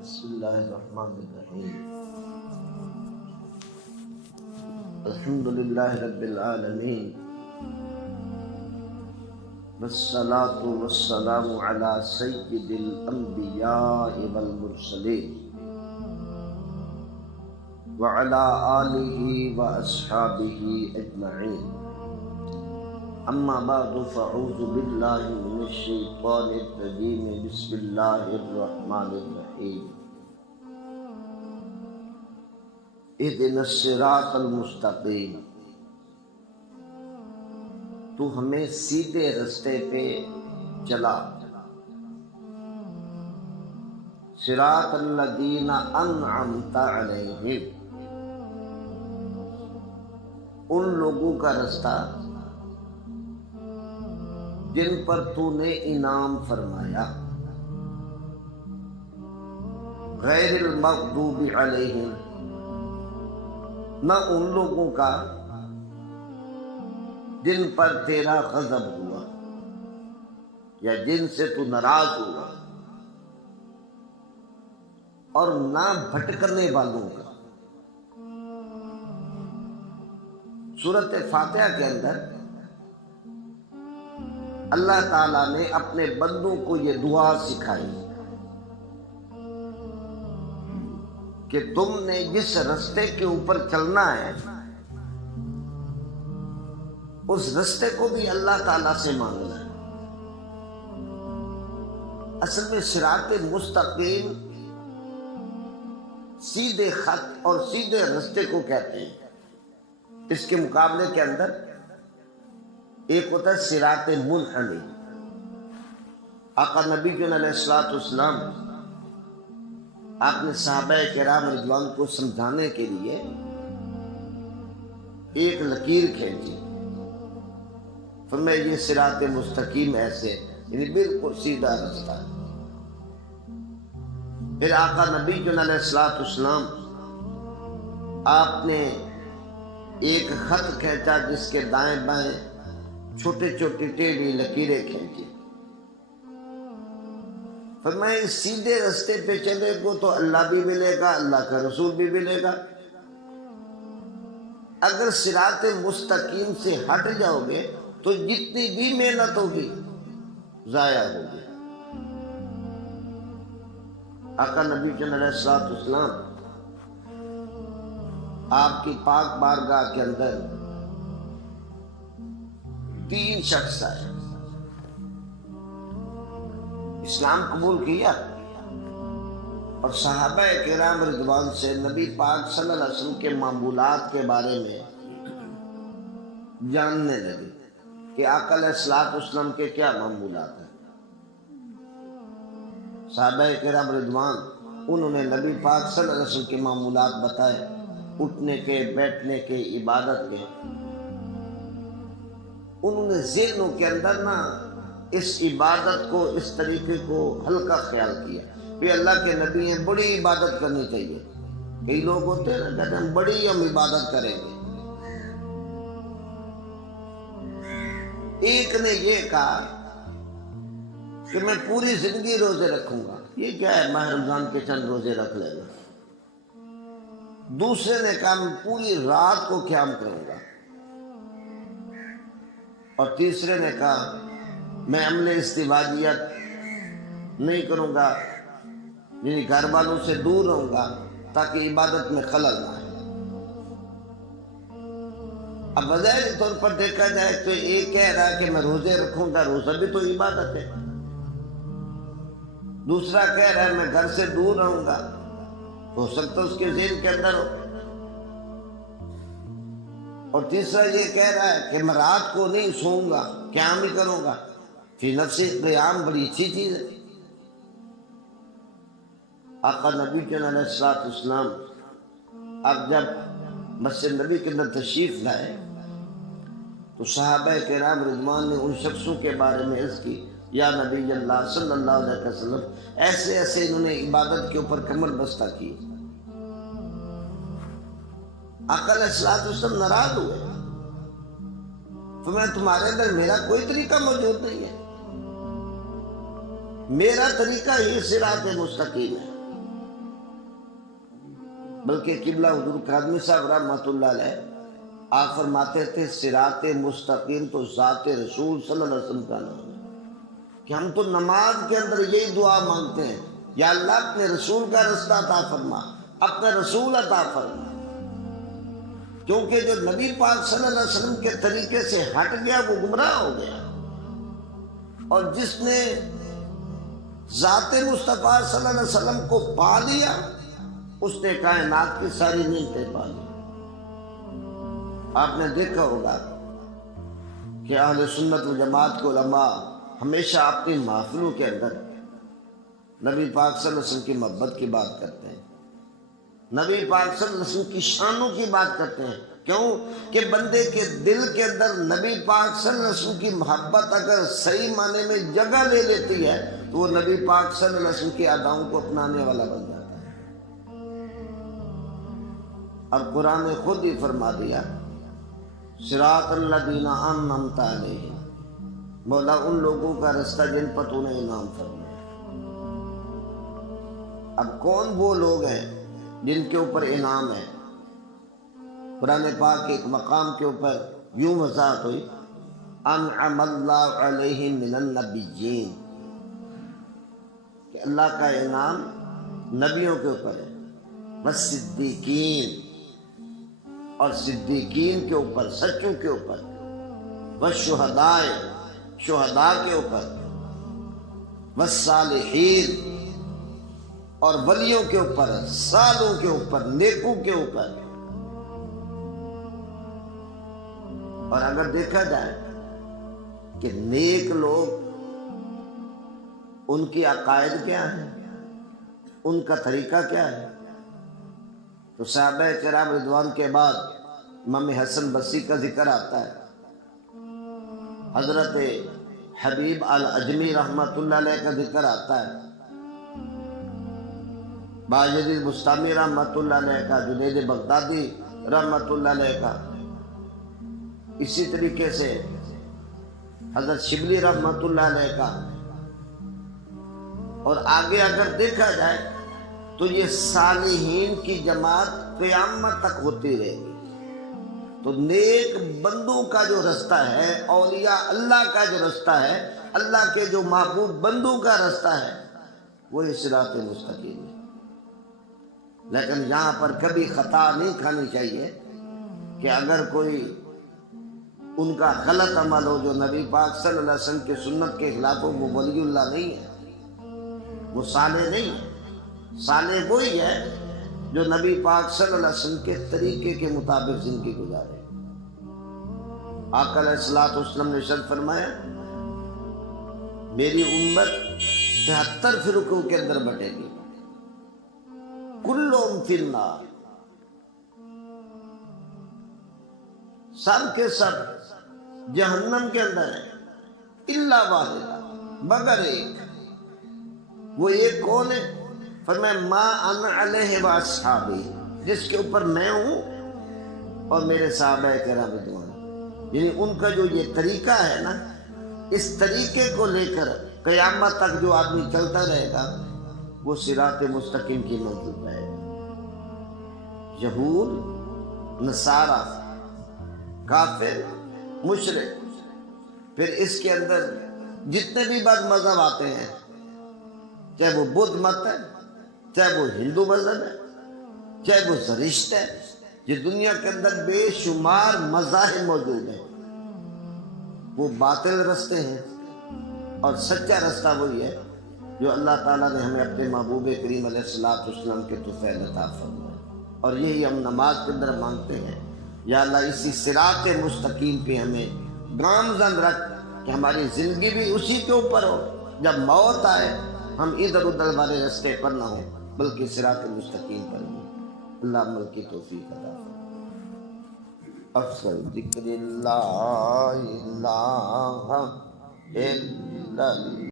بسم اللہ الرحمن الرحیم الحمد للہ رب العالمین والصلاة والسلام علی سید الانبیاء والمرسلین وعلی آلہ واصحابہ اجمعین اما بعد فاعوذ باللہ من الشیطان الرجیم بسم اللہ الرحمن الرحیم اهدنا الصراط المستقیم تو ہمیں سیدھے رستے پہ چلا صراط الذین انعمت علیہم ان لوگوں کا رستہ جن پر تو نے انعام فرمایا غیر المغضوب علیہم نہ ان لوگوں کا جن پر تیرا غضب ہوا یا جن سے تو ناراض ہوا اور نہ بھٹکنے والوں کا۔ سورۃ فاتحہ کے اندر اللہ تعالیٰ نے اپنے بندوں کو یہ دعا سکھائی کہ تم نے جس رستے کے اوپر چلنا ہے اس رستے کو بھی اللہ تعالیٰ سے مانگنا ہے۔ اصل میں صراط مستقیم سیدھے خط اور سیدھے رستے کو کہتے ہیں۔ اس کے مقابلے کے اندر ایک ہوتا ہے صراط منحنی۔ آقا نبی علیہ الصلوۃ والسلام آپ نے صحابہ کرام رضوان کو سمجھانے کے لیے ایک لکیر کھینچی، فرمایا یہ صراط مستقیم ایسے، یعنی بالکل سیدھا رستہ۔ پھر آقا نبی علیہ الصلوۃ والسلام آپ نے ایک خط کھینچا جس کے دائیں بائیں چھوٹے چھوٹی ٹیڑھی لکیریں کھینچی، فرمایا اس سیدھے رستے پہ چلے گو تو اللہ بھی ملے گا، اللہ کا رسول بھی ملے گا۔ اگر صراط مستقیم سے ہٹ جاؤ گے تو جتنی بھی محنت ہوگی ضائع ہوگی۔ آقا نبی علیہ الصلوۃ والسلام آپ کی پاک بارگاہ کے اندر 3 شخص آئے، اسلام قبول کیا اور صحابہ کرام رضوان سے نبی پاک صلی اللہ علیہ وسلم کے معمولات کے بارے میں جاننے لگے کہ آقا علیہ الصلوۃ والسلام کے کیا معمولات ہیں۔ صحابہ کرام رضوان انہوں نے نبی پاک صلی اللہ علیہ وسلم کے معمولات بتائے، اٹھنے کے، بیٹھنے کے، عبادت کے۔ انہوں نے ذہنوں کے اندر اس عبادت کو، اس طریقے کو ہلکا خیال کیا کہ اللہ کے نبی ہیں، بڑی عبادت کرنی چاہیے۔ کئی لوگ ہوتے ہیں نا، کہتے ہیں بڑی ہم عبادت کریں گے۔ ایک نے یہ کہا کہ میں پوری زندگی روزے رکھوں گا، یہ کیا ہے، ماہ رمضان کے چند روزے رکھ لے گا۔ دوسرے نے کہا میں پوری رات کو قیام کروں گا، اور تیسرے نے کہا میں عمل استواجیت نہیں کروں گا، یعنی گھر والوں سے دور رہوں گا تاکہ عبادت میں خلل نہ آئے۔ اب بظاہر طور پر دیکھا جائے تو ایک کہہ رہا ہے کہ میں روزے رکھوں گا، روزہ بھی تو عبادت ہے۔ دوسرا کہہ رہا ہے میں گھر سے دور رہوں گا، ہو سکتا ہے اس کے ذہن کے اندر ہو۔ اور تیسرا یہ کہہ رہا ہے کہ میں رات کو نہیں سوؤں گا، قیام ہی کروں گا۔ فی نفس قیام بڑی اچھی چیز ہے۔ آقا نبی علیہ الصلوۃ والسلام اب جب مسجد نبی کے اندر تشریف لائے تو صحابہ کرام رضوان نے ان شخصوں کے بارے میں عرض کی، یا نبی اللہ صلی اللہ علیہ وسلم، ایسے ایسے انہوں نے عبادت کے اوپر کمر بستہ کی۔ آقا علیہ الصلوۃ والسلام ناراض ہوئے، فرمایا تمہارے اندر میرا کوئی طریقہ موجود نہیں ہے، میرا طریقہ ہی صراط مستقیم ہے۔ بلکہ قبلہ حضور کاظمی صاحب رحمۃ اللہ علیہ آپ فرماتے تھے صراط مستقیم تو ذات رسول صلی اللہ علیہ وسلم کا نام ہے، کہ ہم تو نماز کے اندر یہی دعا مانگتے ہیں، یا اللہ اپنے رسول کا رستہ عطا فرما، اپنا رسول عطا فرما، کیونکہ جو نبی پاک صلی اللہ علیہ وسلم کے طریقے سے ہٹ گیا وہ گمراہ ہو گیا، اور جس نے ذات مصطفیٰ صلی اللہ علیہ وسلم کو پا لیا اس نے کائنات کی ساری نعمتیں پا لی۔ آپ نے دیکھا ہوگا کہ اہل سنت و جماعت کے علماء ہمیشہ اپنی محفلوں کے اندر نبی پاک صلی اللہ علیہ وسلم کی محبت کی بات کرتے ہیں، نبی پاک صلی اللہ علیہ وسلم کی شانوں کی بات کرتے ہیں۔ کیوں کہ بندے کے دل کے اندر نبی پاک صلی اللہ علیہ وسلم کی محبت اگر صحیح معنی میں جگہ لے لیتی ہے تو وہ نبی پاک صلی اللہ علیہ وسلم کی اداؤں کو اپنانے والا بن جاتا ہے۔ اب قرآن نے خود ہی فرما دیا صراط الذین انعمت علیہم، مولا ان لوگوں کا رستہ جن پر تو نے انعام فرمایا۔ اب کون وہ لوگ ہیں جن کے اوپر انعام ہے؟ قرآن پاک کے ایک مقام کے اوپر یوں وضاحت ہوئی انعم اللہ علیہم من النبیین، کہ اللہ کا انعام نبیوں کے اوپر ہے، والصدیقین، اور صدیقین کے اوپر، سچوں کے اوپر، والشہداء، شہداء کے اوپر، والصالحین، اور ولیوں کے اوپر، صالحوں کے اوپر، نیکوں کے اوپر۔ اور اگر دیکھا جائے کہ نیک لوگ ان کی عقائد کیا ہیں، ان کا طریقہ کیا ہے، تو صحابہ کرام رضوان کے بعد امام حسن بصری کا ذکر آتا ہے، حضرت حبیب العجمی رحمۃ اللہ علیہ کا ذکر آتا ہے، باجد بستامی رحمۃ اللہ علیہ کا، جنید بغدادی رحمۃ اللہ علیہ کا، اسی طریقے سے حضرت شبلی رحمۃ اللہ علیہ کا، اور آگے اگر دیکھا جائے تو یہ صالحین کی جماعت قیامت تک ہوتی رہے گی۔ تو نیک بندوں کا جو رستہ ہے، اولیاء اللہ کا جو رستہ ہے، اللہ کے جو محبوب بندوں کا رستہ ہے، وہی صراط مستقیم ہے۔ لیکن یہاں پر کبھی خطا نہیں کھانی چاہیے کہ اگر کوئی ان کا غلط عمل ہو جو نبی پاک صلی اللہ علیہ وسلم کی سنت کے خلاف ہو، وہ ولی اللہ نہیں ہے، وہ صالح نہیں ہے۔ صالح وہی ہے جو نبی پاک صلی اللہ علیہ وسلم کے طریقے کے مطابق زندگی گزارے۔ آقا علیہ الصلوۃ والسلام نے ارشاد فرمایا میری امت 73 فرقوں کے اندر بٹے گی، کلہم فی النار، سب کے سب جہنم کے اندر ہے، الا واحدہ، مگر ایک۔ وہ ایک کون ہے؟ فرمایا ما انا علیہ واصحابی، جس کے اوپر میں ہوں اور میرے صحابہ کرام رضوان، یعنی ان کا جو یہ طریقہ ہے نا، اس طریقے کو لے کر قیامت تک جو آدمی چلتا رہے گا وہ صراط مستقیم کی منزل پہ ہے۔ یہود، نصارہ، کافر، مشرک، پھر اس کے اندر جتنے بھی بعض مذہب آتے ہیں، چاہے وہ بدھ مت ہے، چاہے وہ ہندو مذہب ہے، چاہے وہ زرشت ہے، یہ دنیا کے اندر بے شمار مذاہب موجود ہیں، وہ باطل رستے ہیں، اور سچا رستہ وہی ہے جو اللہ تعالیٰ نے ہمیں اپنے محبوب کریم علیہ الصلوۃ والسلام کے طفیل عطا فرمایا۔ اور یہی ہم نماز کے اندر مانگتے ہیں، یا اللہ اسی صراط مستقیم پہ ہمیں گامزن رکھ کہ ہماری زندگی بھی اسی کے اوپر ہو، جب موت آئے ہم ادھر ادھر والے رستے پر نہ ہوں بلکہ صراط مستقیم پر ہوں۔ اللہ عمل کی توفیق عطا فرمائے۔ افضل ذکر لا الہ الا اللہ۔